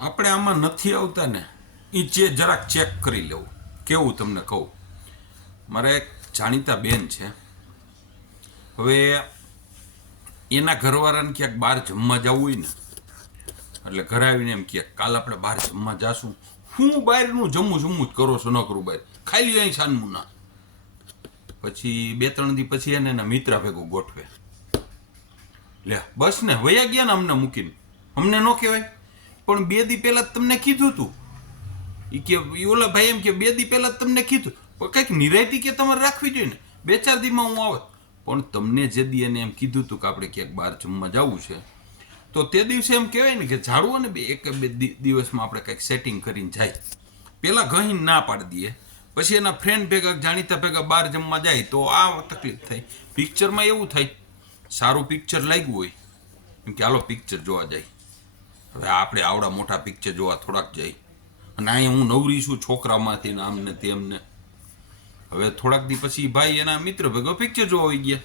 આપણે આમાં નથી આવતા ને એ જે જરાક ચેક કરી લેવું. કેવું તમને કહું? મારે એક જાણીતા બેન છે. હવે એના ઘરવાળાને ક્યાંક બહાર જમવા જવું હોય ને, એટલે ઘરે આવીને એમ કે કાલ આપણે બહાર જમવા જાશું. હું બહારનું જમું જમું જ કરો છો, ન કરું બહાર. ખાઈ લ્યો અહીં છાનમું ના. પછી બે ત્રણ દી પછી એને એના મિત્ર ભેગું ગોઠવે. લે, બસ ને, વયા ગયા ને અમને મૂકીને. અમને ન કહેવાય. પણ બે દી પહેલા તમને કીધું તું. એ કે ઓલા ભાઈ એમ કે, બે દી પહેલા તમને કીધું. પણ કંઈક નિરાયતી કે તમારે રાખવી જોઈએ ને? બે ચાર દીમાં હું આવત પણ તમને જે દી એને એમ કીધું તું કે આપણે ક્યાંક બહાર જમવા જવું છે, તો તે દિવસે એમ કહેવાય ને કે ઝાડવું ને બે, એક બે દિવસમાં આપણે કંઈક સેટિંગ કરીને જાય. પહેલાં ઘણી ના પાડી દઈએ. પછી એના ફ્રેન્ડ ભેગા, જાણીતા ભેગા બહાર જમવા જાય, તો આ તકલીફ થાય. પિક્ચરમાં એવું થાય, સારું પિક્ચર લાગ્યું હોય કે, હાલો પિક્ચર જોવા જાય. હવે આપણે આવડા મોટા પિક્ચર જોવા થોડાક જાય અને અહીંયા હું નવરી છું છોકરામાંથી ને આમ ને તેમ હવે થોડાક દી પછી ભાઈ એના મિત્ર ભેગો પિક્ચર જોવા આવી ગયા.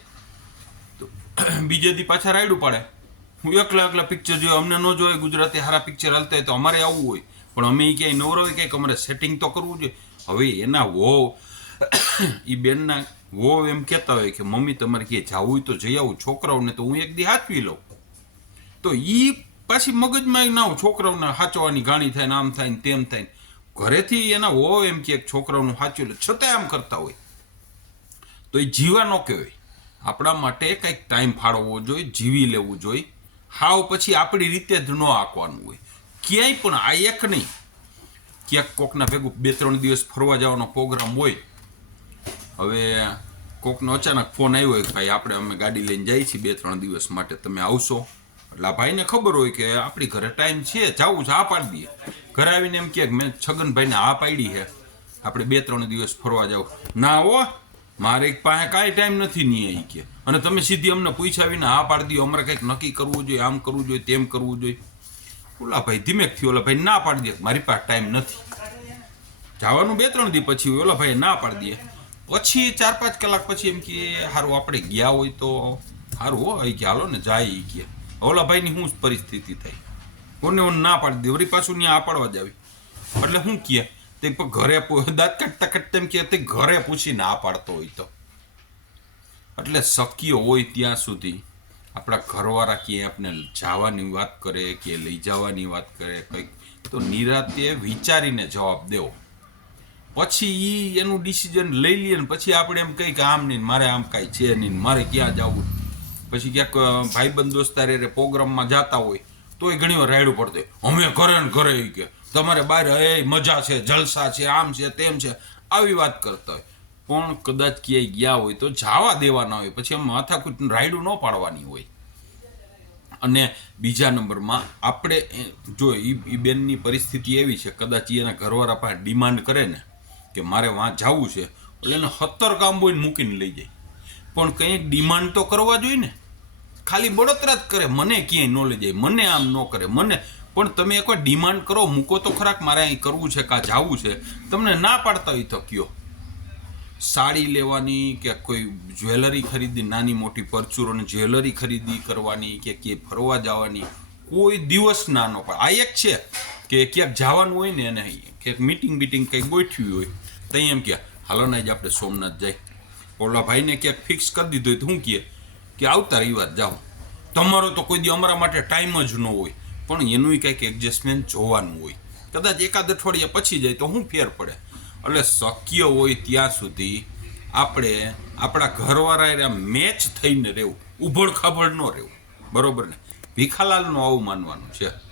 તો બીજે દી પાછા રાયડું પાડે. હું એકલા એકલા પિક્ચર જોયો, અમને ન જોઈએ ગુજરાતી સારા પિક્ચર હાલતા હોય તો અમારે આવવું હોય. પણ અમે ક્યાંય નવરો હોય કંઈક અમારે સેટિંગ તો કરવું જોઈએ. હવે એના વો એ બેનના વો એમ કહેતા હોય કે, મમ્મી, તમારે ક્યાંય જવું હોય તો જઈ આવું, છોકરાઓને તો હું એક દી હાથવી લઉં. તો ઈ પાછી મગજમાં ના હોય, છોકરાઓને હાચવાની ગાણી થાય આમ થાય ને તેમ થાય ઘરેથી એના હો એમ કે છોકરાઓનું હાચું એટલે છતાંય આમ કરતા હોય. તો એ જીવા કહેવાય. આપણા માટે કંઈક ટાઈમ ફાળવવો જોઈએ, જીવી લેવું જોઈએ. હાવ પછી આપણી રીતે જ ન આંકવાનું હોય. ક્યાંય પણ આ એક નહીં. ક્યાંક કોકના ભેગું બે ત્રણ દિવસ ફરવા જવાનો પ્રોગ્રામ હોય. હવે કોકનો અચાનક ફોન આવ્યો કે ભાઈ, આપણે અમે ગાડી લઈને જઈએ છીએ, બે ત્રણ દિવસ માટે તમે આવશો. એટલે ભાઈને ખબર હોય કે આપણી ઘરે ટાઈમ છે, જવું છે, આ પાડી દઈએ. ઘરે આવીને એમ કે મેં છગનભાઈને આ પાડી છે. આપણે બે ત્રણ દિવસ ફરવા જાવ. ના હો, મારે પાસે કાંઈ ટાઈમ નથી નહીં અહીં કે. અને તમે સીધી અમને પૂછાવીને આ પાડી દો, અમારે કંઈક નક્કી કરવું જોઈએ, આમ કરવું જોઈએ, તેમ કરવું જોઈએ. ઓલા ભાઈ ધીમેક થયો, ઓલા ભાઈ ના પાડી દે. મારી પાસે ટાઈમ નથી. જવાનું બે ત્રણ દી પછી ઓલા ભાઈ ના પાડી દે. પછી ચાર પાંચ કલાક પછી એમ કે સારું આપણે ગયા હોય તો સારું હો કે હાલો ને જાય કે. ઓલા ભાઈની શું પરિસ્થિતિ થઈ. કોને ના પાડી દે પાછું ત્યાં આ પાડવા જ આવી. એટલે શું કહે તે ઘરે દાંત કાઢતા કાઢતા એમ કહે તે ઘરે પૂછીને આ પાડતો હોય તો. એટલે શક્ય હોય ત્યાં સુધી આપણા ઘરવાળા ક્યાંય આપણે જવાની વાત કરે કે લઈ જવાની વાત કરે કંઈક, તો નિરાતે વિચારીને જવાબ દેવો. પછી એ એનું ડિસિઝન લઈ લઈએ ને પછી આપણે એમ કહી કે આમ નહીં મારે આમ કાંઈ છે નહીં મારે ક્યાં જવું? પછી ક્યાંક ભાઈબંધ દોસ્તાર અરે પ્રોગ્રામમાં જતા હોય તો એ ઘણી વાર રાયડું પડતું અમે ઘરે ને ઘરે કે, તમારે બહાર, એ, મજા છે, જલસા છે, આમ છે, તેમ છે. આવી વાત કરતા હોય. પણ કદાચ ક્યાંય ગયા હોય તો જવા દેવાના હોય. પછી એમ માથાકૂટ રાયડું ન પાડવાની હોય. અને બીજા નંબરમાં આપણે જો એ બેનની પરિસ્થિતિ એવી છે, કદાચ એના ઘરવાળા પાસે ડિમાન્ડ કરે ને, કે મારે વાં જવું છે, એટલે એને સત્તર કામ બોઈને મૂકીને લઈ જાય. પણ કંઈક ડિમાન્ડ તો કરવા જોઈએ ને. ખાલી બળતરા જ કરે, મને ક્યાંય નોલેજ જાય, મને આમ ન કરે, મને. પણ તમે એકવાર ડિમાન્ડ કરો, મૂકો તો ખરાક મારે અહીં કરવું છે કાં જવું છે. તમને ના પાડતા હોય તો કયો. સાડી લેવાની કે કોઈ જ્વેલરી ખરીદી, નાની મોટી પરચુરોને જ્વેલરી ખરીદી કરવાની કે કે ફરવા જવાની, કોઈ દિવસ ના ન પડે. આ એક છે કે ક્યાંક જવાનું હોય ને એને ક્યાંક મીટિંગ બિટિંગ કંઈક ગોઠવી હોય, તો એમ કે, હાલો ને જ આપણે સોમનાથ જાય ઓલા ભાઈને ક્યાંક ફિક્સ કરી દીધું હોય તો શું કહે કે આવતા રવિવાર જાઓ. તમારો તો કોઈ દી અમારા માટે ટાઈમ જ ન હોય. પણ એનું કંઈક એડજસ્ટમેન્ટ જોવાનું હોય. કદાચ એકાદ અઠવાડિયા પછી જાય તો શું ફેર પડે. એટલે શક્ય હોય ત્યાં સુધી આપણે આપણા ઘરવાળા મેચ થઈને રહેવું. ઉભડ ખાબડ ન રહેવું. બરોબર ને? ભીખાલાલનું આવું માનવાનું છે.